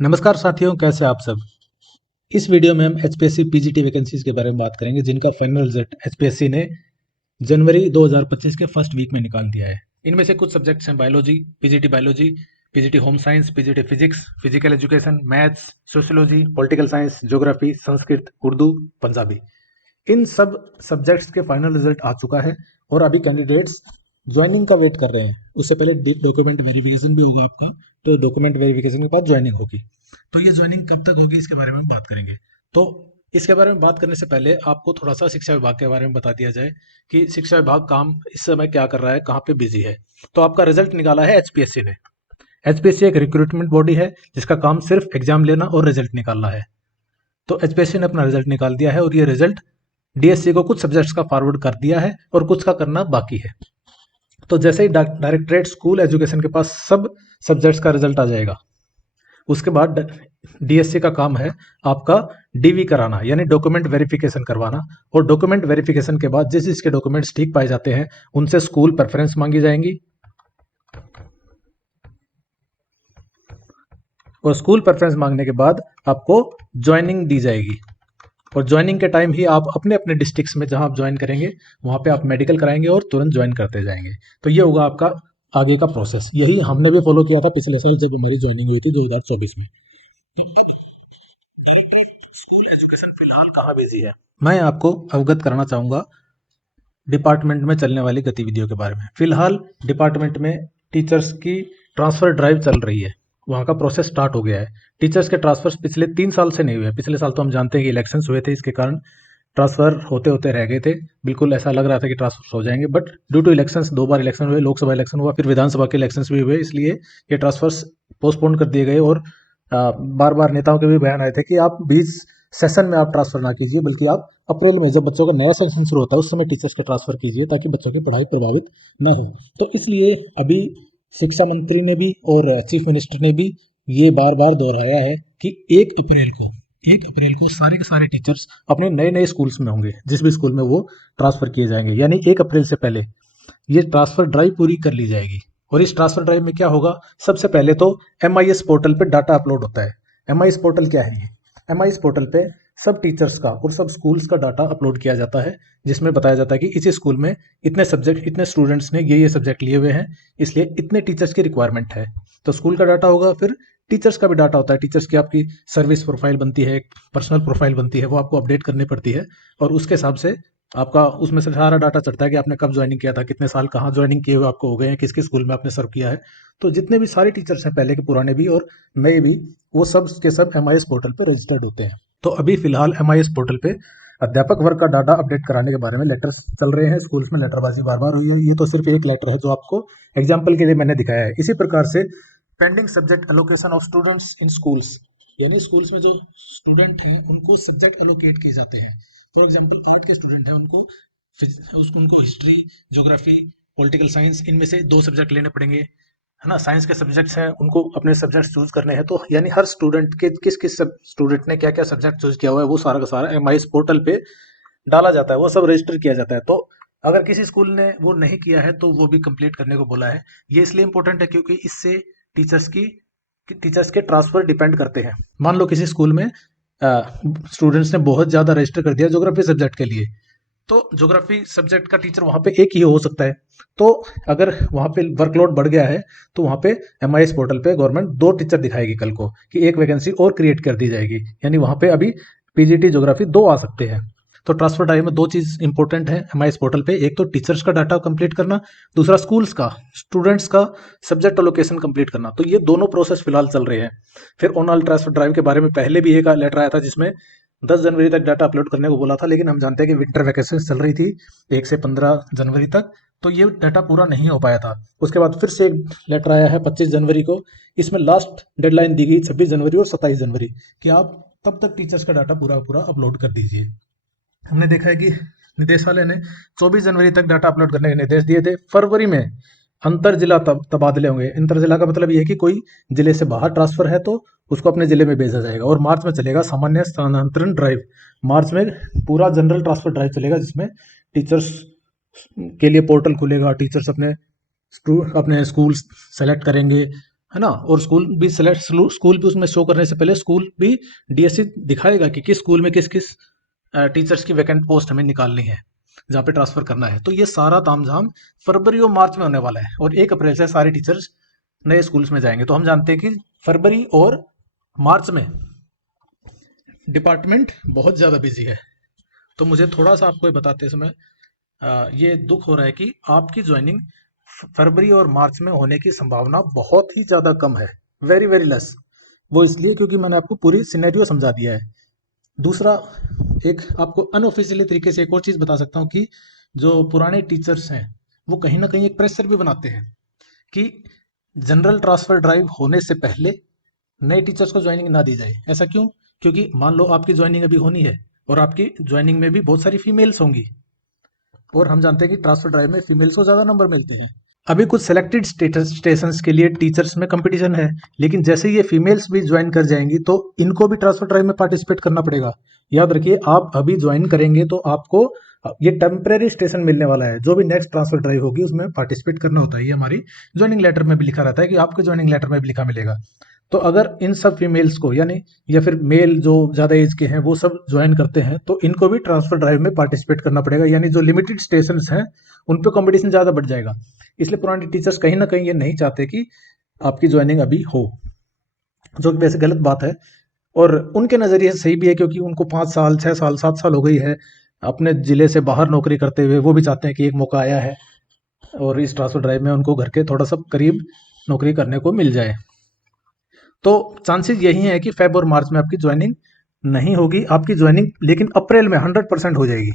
नमस्कार साथियों, कैसे आप सब। इस वीडियो में हम एचपीएससी पीजीटी वैकेंसीज के बारे में बात करेंगे, जिनका फाइनल रिजल्ट एचपीएससी ने जनवरी 2025 के फर्स्ट वीक में निकाल दिया है। इनमें से कुछ सब्जेक्ट्स हैं biology, PGT home science, PGT physics, physical education, maths, sociology, political science, geography, Sanskrit, Urdu, Punjabi. इन सब सब्जेक्ट्स के फाइनल रिजल्ट आ चुका है और अभी कैंडिडेट्स ज्वाइनिंग का वेट कर रहे हैं। उससे पहले डॉक्यूमेंट वेरिफिकेशन भी होगा आपका, तो डॉक्यूमेंट वेरिफिकेशन के बाद ज्वाइनिंग होगी। तो ये ज्वाइनिंग कब तक होगी, इसके बारे में बात करेंगे। तो इसके बारे में बात करने से पहले आपको थोड़ा सा शिक्षा विभाग के बारे में बता दिया जाए कि शिक्षा विभाग काम इस समय क्या कर रहा है, कहाँ पे बिजी है। तो आपका रिजल्ट निकाला है एचपीएससी ने। एचपीएससी एक रिक्रूटमेंट बॉडी है जिसका काम सिर्फ एग्जाम लेना और रिजल्ट निकालना है। तो एचपीएससी ने अपना रिजल्ट निकाल दिया है और ये रिजल्ट डीएससी को कुछ सब्जेक्ट्स का फॉरवर्ड कर दिया है और कुछ का करना बाकी है। तो जैसे ही डायरेक्टरेट स्कूल एजुकेशन के पास सब सब्जेक्ट्स का रिजल्ट आ जाएगा, उसके बाद डीएससी का काम है आपका डीवी कराना, यानी डॉक्यूमेंट वेरिफिकेशन करवाना। और डॉक्यूमेंट वेरिफिकेशन के बाद जिस जिसके डॉक्यूमेंट्स ठीक पाए जाते हैं उनसे स्कूल प्रेफरेंस मांगी जाएंगी और स्कूल प्रेफरेंस मांगने के बाद आपको ज्वाइनिंग दी जाएगी। और ज्वाइनिंग के टाइम ही आप अपने अपने डिस्ट्रिक्ट्स में जहां आप ज्वाइन करेंगे वहां पे आप मेडिकल कराएंगे और तुरंत ज्वाइन करते जाएंगे। तो ये होगा आपका आगे का प्रोसेस। यही हमने भी फॉलो किया था पिछले साल जब हमारी ज्वाइनिंग हुई थी 2024 में। स्कूल एजुकेशन फिलहाल कहाँ बिजी है, मैं आपको अवगत कराना चाहूंगा डिपार्टमेंट में चलने वाली गतिविधियों के बारे में। फिलहाल डिपार्टमेंट में टीचर्स की ट्रांसफर ड्राइव चल रही है, वहाँ का प्रोसेस स्टार्ट हो गया है। टीचर्स के ट्रांसफर्स पिछले 3 साल से नहीं हुए। पिछले साल तो हम जानते हैं कि इलेक्शंस हुए थे, इसके कारण ट्रांसफर होते होते रह गए थे। बिल्कुल ऐसा लग रहा था कि ट्रांसफर हो जाएंगे, बट ड्यू टू इलेक्शंस 2 बार इलेक्शन हुए, लोकसभा इलेक्शन हुआ, फिर विधानसभा के इलेक्शंस भी हुए, इसलिए ये ट्रांसफर्स पोस्टपोन कर दिए गए। और बार बार नेताओं के भी बयान आए थे कि आप 20 सेशन में आप ट्रांसफर ना कीजिए, बल्कि आप अप्रैल में जब बच्चों का नया सेशन शुरू होता है उस समय टीचर्स के ट्रांसफर कीजिए, ताकि बच्चों की पढ़ाई प्रभावित न हो। तो इसलिए अभी शिक्षा मंत्री ने भी और चीफ मिनिस्टर ने भी ये बार बार दोहराया है कि 1 अप्रैल को सारे के सारे टीचर्स अपने नए नए स्कूल्स में होंगे, जिस भी स्कूल में वो ट्रांसफर किए जाएंगे। यानी 1 अप्रैल से पहले ये ट्रांसफर ड्राइव पूरी कर ली जाएगी। और इस ट्रांसफर ड्राइव में क्या होगा, सबसे पहले तो एमआईएस पोर्टल पे डाटा अपलोड होता है। एमआईएस पोर्टल क्या है? ये एमआईएस पोर्टल पे सब टीचर्स का और सब स्कूल्स का डाटा अपलोड किया जाता है, जिसमें बताया जाता है कि इस स्कूल में इतने सब्जेक्ट, इतने स्टूडेंट्स ने ये सब्जेक्ट लिए हुए हैं, इसलिए इतने टीचर्स की रिक्वायरमेंट है। तो स्कूल का डाटा होगा, फिर टीचर्स का भी डाटा होता है। टीचर्स की आपकी सर्विस प्रोफाइल बनती है, एक पर्सनल प्रोफाइल बनती है, वो आपको अपडेट करनी पड़ती है। और उसके हिसाब से आपका उसमें से सारा डाटा चढ़ता है कि आपने कब ज्वाइनिंग किया था, कितने साल कहाँ ज्वाइनिंग किए हुए आपको हो गए हैं, किस किस स्कूल में आपने सर्व किया है। तो जितने भी सारे टीचर्स हैं, पहले के पुराने भी और नए भी, वो सब के सब एमआईएस पोर्टल पे रजिस्टर्ड होते हैं। तो अभी फिलहाल एमआईएस पोर्टल पे अध्यापक वर्ग का डाटा अपडेट कराने के बारे में लेटर्स चल रहे हैं। स्कूल्स में लेटरबाजी बार बार हुई है। ये तो सिर्फ एक लेटर है जो आपको एग्जाम्पल के लिए मैंने दिखाया है। इसी प्रकार से pending subject allocation of students in schools, यानी स्कूल्स में जो स्टूडेंट हैं उनको सब्जेक्ट एलोकेट किए जाते हैं। फॉर एग्जांपल आर्ट के स्टूडेंट हैं, उनको हिस्ट्री, ज्योग्राफी, पॉलिटिकल साइंस, इनमें से 2 सब्जेक्ट लेने पड़ेंगे, है ना। साइंस के सब्जेक्ट्स हैं, उनको अपने सब्जेक्ट्स चूज करने हैं। तो यानी हर स्टूडेंट के किस किस स्टूडेंट ने क्या क्या सब्जेक्ट चूज किया हुआ है, वो सारा का सारा एमआईएस पोर्टल पे डाला जाता है, वो सब रजिस्टर किया जाता है। तो अगर किसी स्कूल ने वो नहीं किया है तो वो भी कंप्लीट करने को बोला है। ये इसलिए इंपॉर्टेंट है क्योंकि इससे टीचर्स की टीचर्स के ट्रांसफर डिपेंड करते हैं। मान लो किसी स्कूल में स्टूडेंट्स ने बहुत ज़्यादा रजिस्टर कर दिया ज्योग्राफी सब्जेक्ट के लिए, तो ज्योग्राफी सब्जेक्ट का टीचर वहाँ पे एक ही हो सकता है। तो अगर वहाँ पे वर्कलोड बढ़ गया है तो वहाँ पे एमआईएस पोर्टल पे गवर्नमेंट 2 टीचर दिखाएगी कल को, कि एक वैकेंसी और क्रिएट कर दी जाएगी। यानी वहाँ पे अभी पीजीटी ज्योग्राफी 2 आ सकते हैं। तो ट्रांसफर ड्राइव में 2 चीज़ इंपॉर्टेंट है एमआईएस पोर्टल पे, एक तो टीचर्स का डाटा कंप्लीट करना, दूसरा स्कूल्स का, स्टूडेंट्स का सब्जेक्ट एलोकेशन कंप्लीट करना। तो ये दोनों प्रोसेस फिलहाल चल रहे हैं। फिर ऑनलाइन ट्रांसफर ड्राइव के बारे में पहले भी एक लेटर आया था जिसमें 10 जनवरी तक डाटा अपलोड करने को बोला था, लेकिन हम जानते हैं कि विंटर वैकेशन चल रही थी 1 से 15 जनवरी तक, तो ये डाटा पूरा नहीं हो पाया था। उसके बाद फिर से एक लेटर आया है 25 जनवरी को। इसमें लास्ट डेडलाइन दी गई 26 जनवरी और 27 जनवरी कि आप तब तक टीचर्स का डाटा पूरा पूरा अपलोड कर दीजिए। हमने देखा है कि निदेशालय ने 24 जनवरी तक डाटा अपलोड करने के निर्देश दिए थे। फरवरी में अंतर जिला तबादले होंगे। अंतर जिला का मतलब ये है कि कोई जिले से बाहर ट्रांसफर है तो उसको अपने जिले में भेजा जाएगा। और मार्च में चलेगा सामान्य स्थानांतरण ड्राइव। मार्च में पूरा जनरल ट्रांसफर ड्राइव चलेगा, जिसमें टीचर्स के लिए पोर्टल खुलेगा, टीचर्स अपने अपने स्कूल सेलेक्ट करेंगे, है ना। और स्कूल भी सेलेक्ट, स्कूल भी उसमें शो करने से पहले स्कूल भी डीएससी दिखाएगा कि किस स्कूल में किस किस टीचर्स की वैकेंट पोस्ट हमें निकालनी है, जहाँ पे ट्रांसफर करना है। तो ये सारा तामझाम फरवरी और मार्च में होने वाला है, और 1 अप्रैल से सारे टीचर्स नए स्कूल्स में जाएंगे। तो हम जानते हैं कि फरवरी और मार्च में डिपार्टमेंट बहुत ज़्यादा बिजी है। तो मुझे थोड़ा सा आपको ये बताते समय ये दुख हो रहा है कि आपकी ज्वाइनिंग फरवरी और मार्च में होने की संभावना बहुत ही ज़्यादा कम है, वेरी वेरी लेस। वो इसलिए क्योंकि मैंने आपको पूरी सिनेरियो समझा दिया है। दूसरा, एक आपको अनऑफिशियली तरीके से एक और चीज़ बता सकता हूँ कि जो पुराने टीचर्स हैं वो कहीं ना कहीं एक प्रेशर भी बनाते हैं कि जनरल ट्रांसफर ड्राइव होने से पहले नए टीचर्स को ज्वाइनिंग ना दी जाए। ऐसा क्यों? क्योंकि मान लो आपकी ज्वाइनिंग अभी होनी है और आपकी ज्वाइनिंग में भी बहुत सारी फीमेल्स होंगी, और हम जानते हैं कि ट्रांसफर ड्राइव में फीमेल्स को ज़्यादा नंबर मिलते हैं। अभी कुछ सेलेक्टेड स्टेशंस के लिए टीचर्स में कंपटीशन है, लेकिन जैसे ये फीमेल्स भी ज्वाइन कर जाएंगी तो इनको भी ट्रांसफर ड्राइव में पार्टिसिपेट करना पड़ेगा। याद रखिए, आप अभी ज्वाइन करेंगे तो आपको ये टेम्परेरी स्टेशन मिलने वाला है। जो भी नेक्स्ट ट्रांसफर ड्राइव होगी उसमें पार्टिसिपेट करना होता है। ये हमारी ज्वाइनिंग लेटर में भी लिखा रहता है कि आपके ज्वाइनिंग लेटर में भी लिखा मिलेगा। तो अगर इन सब फीमेल्स को, यानी या फिर मेल जो ज़्यादा एज के हैं वो सब ज्वाइन करते हैं, तो इनको भी ट्रांसफर ड्राइव में पार्टिसिपेट करना पड़ेगा। यानी जो लिमिटेड स्टेशन हैं उन पे कंपटीशन ज़्यादा बढ़ जाएगा। इसलिए पुराने टीचर्स कहीं ना कहीं ये नहीं चाहते कि आपकी ज्वाइनिंग अभी हो, जो कि वैसे गलत बात है। और उनके नज़रिए से सही भी है, क्योंकि उनको 5 साल 6 साल 7 साल हो गई है अपने ज़िले से बाहर नौकरी करते हुए। वो भी चाहते हैं कि एक मौका आया है और इस ट्रांसफर ड्राइव में उनको घर के थोड़ा सा करीब नौकरी करने को मिल जाए। तो चांसेस यही है कि फेब और मार्च में आपकी ज्वाइनिंग नहीं होगी। आपकी ज्वाइनिंग लेकिन अप्रैल में 100% हो जाएगी।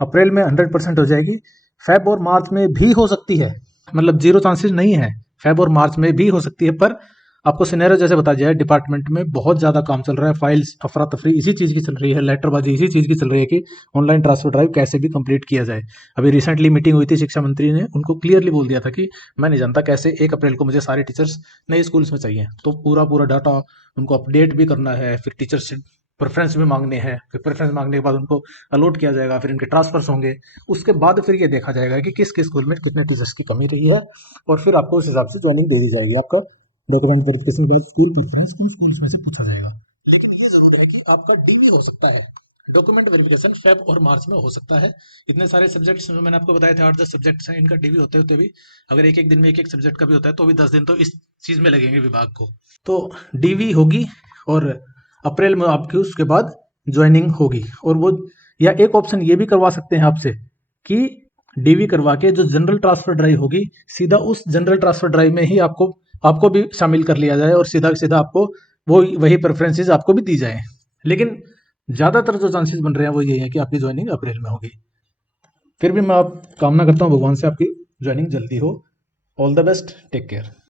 अप्रैल में 100% हो जाएगी। फेब और मार्च में भी हो सकती है, मतलब जीरो चांसेस नहीं है। फेब और मार्च में भी हो सकती है, पर आपको सिनेरियो जैसे बता दिया है, डिपार्टमेंट में बहुत ज़्यादा काम चल रहा है। फाइल्स अफरा तफरी इसी चीज़ की चल रही है, लेटरबाजी इसी चीज़ की चल रही है कि ऑनलाइन ट्रांसफर ड्राइव कैसे भी कंप्लीट किया जाए। अभी रिसेंटली मीटिंग हुई थी, शिक्षा मंत्री ने उनको क्लियरली बोल दिया था कि मैं नहीं जानता कैसे 1 अप्रैल को मुझे सारे टीचर्स नए स्कूल्स में चाहिए। तो पूरा पूरा डाटा उनको अपडेट भी करना है, फिर टीचर्स से प्रेफरेंस भी मांगने हैं, फिर प्रेफरेंस मांगने के बाद उनको अलॉट किया जाएगा, फिर इनके ट्रांसफर्स होंगे। उसके बाद फिर ये देखा जाएगा कि किस किस स्कूल में कितने टीचर्स की कमी रही है, और फिर आपको उस हिसाब से ज्वाइनिंग दे दी जाएगी। आपका डॉक्यूमेंट वेरिफिकेशन के बाद स्कूल प्रेफरेंस किन स्कूल्स में से पूछा जाएगा। लेकिन ये जरूर है कि आपका डीवी हो सकता है, डॉक्यूमेंट वेरिफिकेशन फेब और मार्च में हो सकता है। इतने सारे सब्जेक्ट्स जो मैंने आपको बताए थे, 8-10 सब्जेक्ट्स हैं, इनका डीवी होते होते भी अगर एक एक दिन में एक एक सब्जेक्ट का भी होता है तो भी 10 दिन तो इस चीज में लगेंगे विभाग को। तो डीवी होगी और अप्रैल में आपकी उसके बाद ज्वाइनिंग होगी। और वो, या एक ऑप्शन ये भी करवा सकते हैं आपसे कि डीवी करवा के जो जनरल ट्रांसफर ड्राइव होगी, सीधा उस जनरल ट्रांसफर ड्राइव में ही आपको आपको भी शामिल कर लिया जाए और सीधा सीधा आपको वो वही प्रेफरेंसेस आपको भी दी जाए। लेकिन ज़्यादातर जो चांसेस बन रहे हैं वो यही है कि आपकी ज्वाइनिंग अप्रैल में होगी। फिर भी मैं आप कामना करता हूँ भगवान से आपकी ज्वाइनिंग जल्दी हो। All the best, take care.